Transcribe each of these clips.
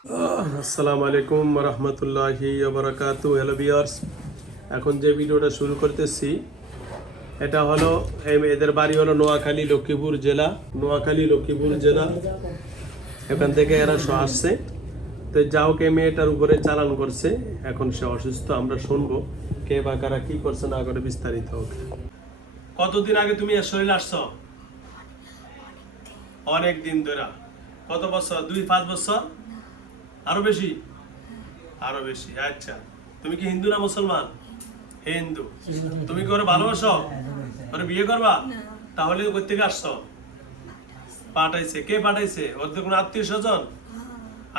আসসালামু আলাইকুম রহমতুল্লাহি বারাকাতু। হ্যালো ভিউয়ার্স, এখন যে ভিডিওটা শুরু করতেছি এটা হলো এদের বাড়ি হলো নোয়াখালী লক্ষ্মীপুর জেলা। এখান থেকে এরা আসছে। তো যাও কে মেয়েটার উপরে চালান করছে, এখন সে অসুস্থ। আমরা শুনবো কে বা কারা কি করছে না করে বিস্তারিত হোক। কতদিন আগে তুমি এর শরীর আসছো? অনেক দিন ধরে। কত বছর? 2-5 বছর? আরো বেশি? আরো বেশি। আচ্ছা, তুমি কি হিন্দু না মুসলমান? হিন্দু। তুমি কি ওরে ভালোবাসো? ওরে বিয়ে করবা? তাহলে কোথা থেকে আসছো? পাঠাইছে কে? পাঠাইছে ওর তো কোনো আত্মীয় স্বজন?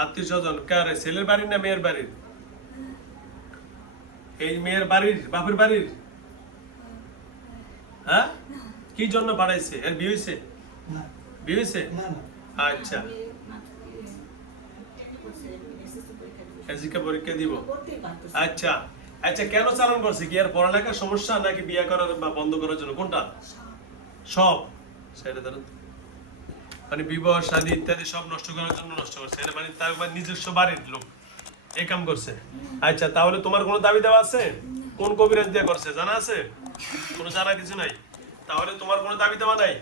আত্মীয় স্বজন কারে? ছেলের বাড়ির না মেয়ের বাড়ির? এই মেয়ের বাড়ির, বাপের বাড়ির? হ্যাঁ, কি জন্য পাঠাইছে? এর বিয়ে হয়েছে? বিয়ে হয়েছে? আচ্ছা, এসিকে পরীক্ষা দিব। আচ্ছা আচ্ছা, কেন চালান করছে? কি আর পড়ালেখার সমস্যা নাকি বিয়ে করার বা বন্ধ করার জন্য? কোনটা? সব। সেটা ধরুন, মানে বিবাহ শাদী ইত্যাদি সব নষ্ট করার জন্য নষ্ট করছে। এটা মানে তার মানে নিজস্ব বাড়ির লোক এই কাম করছে। আচ্ছা, তাহলে তোমার কোনো দাবি দেওয়া আছে? কোন কবিরাজ দিয়ে করছে জানা আছে? কোনো জানা কিছু নাই? তাহলে তোমার কোনো দাবি দেওয়া নাই?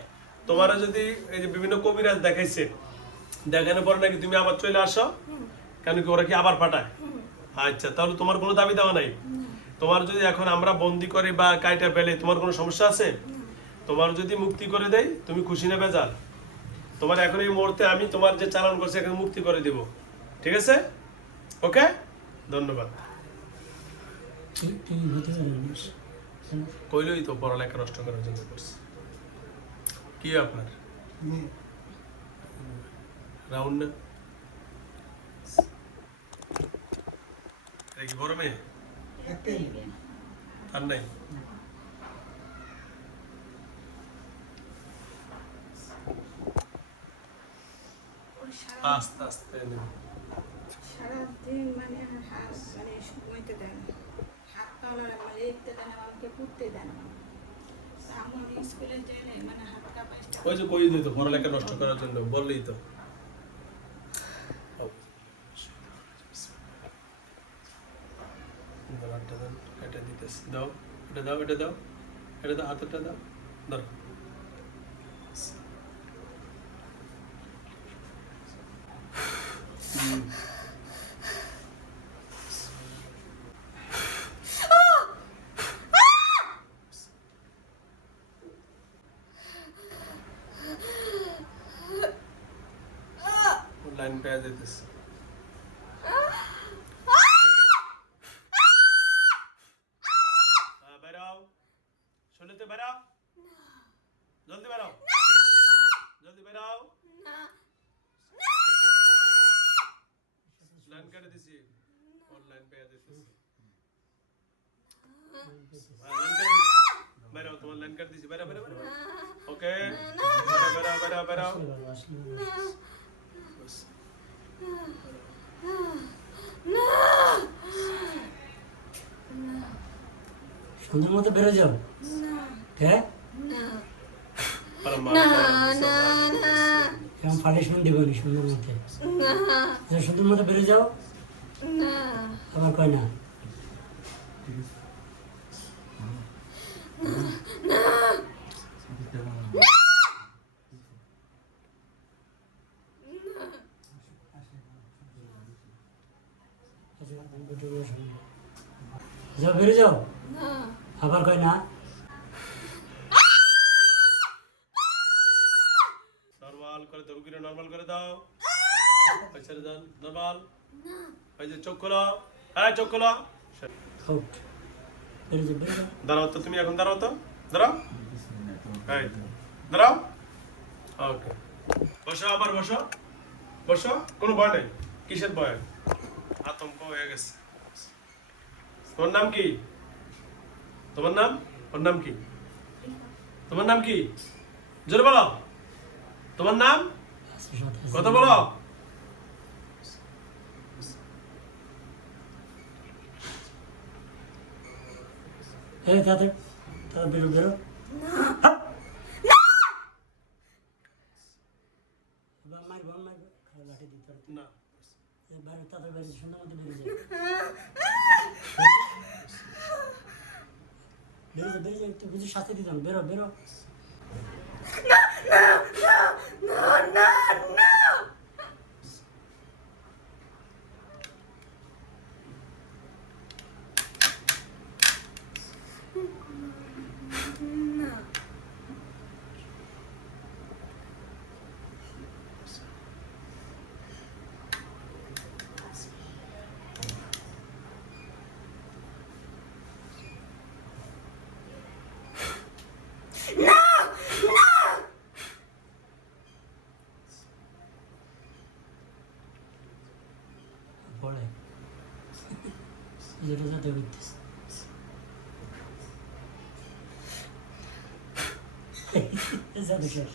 তোমার যদি এই যে বিভিন্ন কবিরাজ দেখাইছে, দেখানোর পর নাকি তুমি আবার চলে আসো, কেন কি ওরা কি আবার পাঠায়? আচ্ছা, তাহলে তোমার কোনো দাবি দেওয়া নাই? তোমার যদি এখন আমরা বন্দি করি বা কাইটা পেলে তোমার কোনো সমস্যা আছে? তোমার যদি মুক্তি করে দেয় তুমি খুশি না বেজার? তোমার এখন এই মুহূর্তে আমি তোমার যে চালান করছে এখন মুক্তি করে দিব, ঠিক আছে? ওকে, ধন্যবাদ। কইলই তো পড়ালেখা নষ্ট করার জন্য করছে। কি আপনার রাউন্ড না? এটা কি বড় মেয়ে? আর নাই? আস্তে আস্তে নেবে। সারাদিন মানে হাত মানে সময়তে দেয় না, হাত পা মানে রেখতে দেয় না, আমাকে পুড়তে দেয় না। আমার স্কুলে গেলে মানে হাত কাঁপায়। ওই যে কই দিত পড়ালেখা নষ্ট করার জন্য, বললেই তো। এটা দিতেছি, দাও এটা, দাও এটা, দাও এটা, দাও হাতটা দাও, ধরো। লাইন পেয়ে যেতেছে। বেরাও, শুনতে বেরাও, জলদি বেরাও, জলদি বেরাও। লাইন কেটে দিছি, লাইন পেয়ে যেতেছে। লাইন কেটে দিছি, বেরাও, তোমার লাইন কেটে দিছি, বেরাও বেরাও বেরাও। ওকে, বেরাও বেরাও বেরাও বেরাও। সুন্দর মতো বেরো যাও। হ্যাঁ, এখন পানিশমেন্ট দিব নি সুন্দর মতো। সুন্দর মতো বেরো যাও। আবার কয় না। যাও বেরো যাও। আবার কয় না। নরমাল করে দাও, রুগীরা নরমাল করে দাও। ওই ছেড়ে দাও, নরমাল। ওই যে চোখ খোলো, হ্যাঁ চোখ খোলো। বেরো যাও, বেরো যাও। দাঁড়াও তো, তুমি এখন দাঁড়াও তো, দাঁড়াও, এই দাঁড়াও। ওকে, বসো, আবার বসো, বসো। কোনো ভয় নেই। কিসের ভয়? আতঙ্ক হয়ে গেছে। তোমার নাম কি? তোমার নাম? ওর নাম কি? তোমার নাম কি? জোরে বলো। তোমার নাম? কথা বলো। এই তাতে বেরো বেরো। মারবো মারবো, লাঠি দিতে না, বাইরে তাদের বাইরে সুন্দর মতো বেরিয়ে যায় বেরিয়ে যায় একটু বুঝি শাস্তি দিতাম বেরো বেরো পড়ে যেটা যাতে করতেছে যাতে শেষ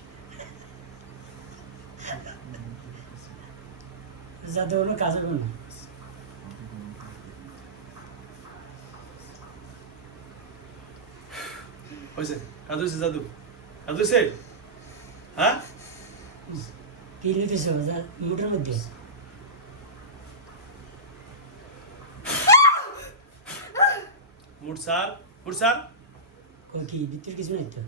যাতে কোনো কাজে কোনো না হয়েছে কাজ হয়েছে জাদু কাজ হয়েছে হ্যাঁ কি নিতেছে মুঠের মধ্যে মুড স্যার কি ভিতরে কিছু নাই তো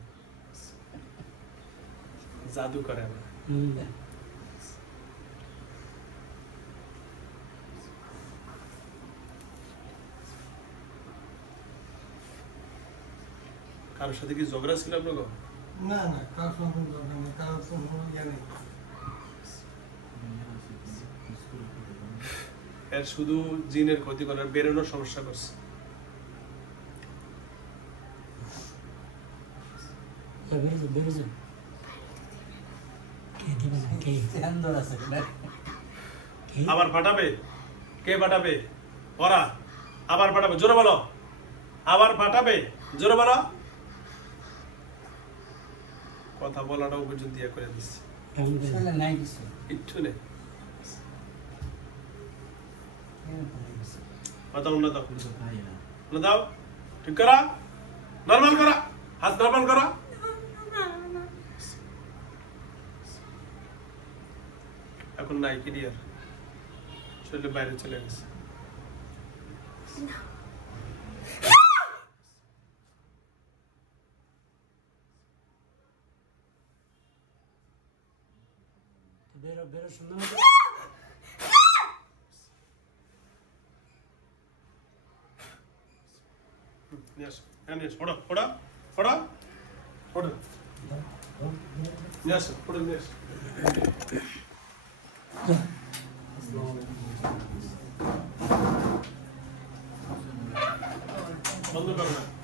জাদু করে আমরা কারোর সাথে কি ঝগড়া ছিল আপনার না না কারোর সঙ্গে দরকার নেই কারোর কোনো ইয়ে নেই এর শুধু জিনের ক্ষতি করার বেরোনোর সমস্যা করছে বেরোছে কে দিবে না কে আবার পাঠাবে কে পাঠাবে ওরা আবার পাঠাবে জোরে বলো আবার পাঠাবে জোরে বলো কথা বলাটাও পর্যন্ত ইয়ে করে দিচ্ছে নাই কিছু কিচ্ছু নেই কথা বলো দাও না দাও ঠিক করা নর্মাল করা হাত নর্মাল করা এখন নাই ক্লিয়ার শরীরের বাইরে চলে গেছে বেরো বেরো সুন্দর মতো নিয়ে আসো হ্যাঁ নিয়ে আসো ওড়া নিয়ে আসো নিয়ে আসো বন্ধ করো না